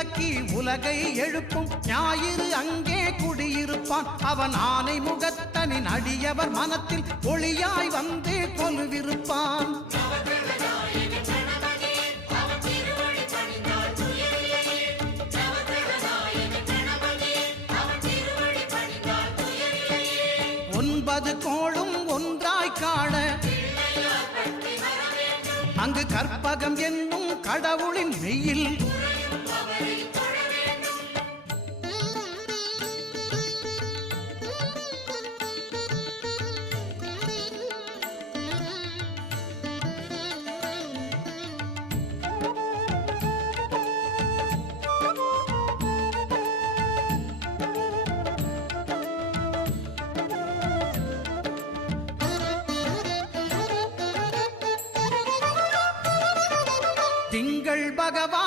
கலக்கி உலகை எழுப்பும் ஞாயிறு அங்கே குடியிருப்பான். அவன் ஆனை முகத்தனின் அடியவர் மனத்தில் ஒளியாய் வந்து கொலுவிருப்பான். ஒன்பது கோளும் ஒன்றாய் காண அங்கு கற்பகம் என்னும் கடவுளின் மெய்யில் திங்கள் பகவான்